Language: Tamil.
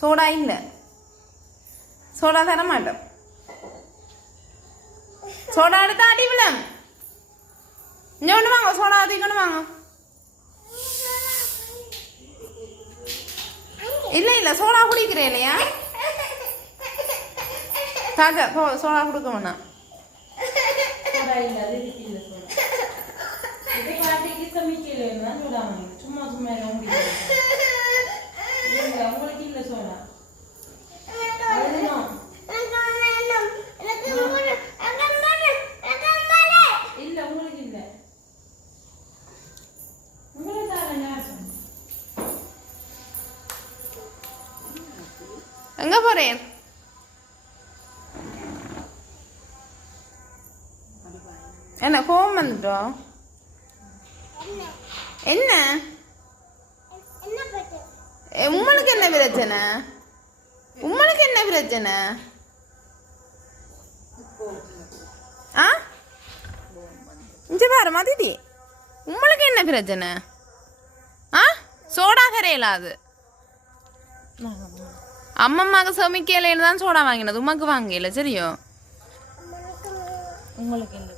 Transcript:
சோடா இல்லை, சோடா தர மாட்டோம். சோடா எடுத்து அடி விழம். இங்கே கொண்டு வாங்க, சோடா அதிகொண்டு வாங்க. இல்லை இல்லை, சோடா குடிக்கிறேன் இல்லையா? தாக்க போ, சோடா கொடுக்க வேணாம். சும்மா சும்மா உங்களுக்கு இல்லை சோடா. இல்ல உங்களுக்கு இல்ல, உங்களுக்கு எங்க போறேன்? என்ன கோவம் வந்துட்டோம்? என்ன உங்களுக்கு என்ன பிரச்சனை? உங்களுக்கு என்ன பிரச்சனை? ஆ இங்க பாரு மதிதி, உங்களுக்கு என்ன பிரச்சனை? ஆ சோடா கரையலாது. அம்மம்மாக்கு சமைக்கலைன்னு தான் சோடா வாங்கினது, உமாக்கு வாங்கல. சரியோ உங்களுக்கு என்ன?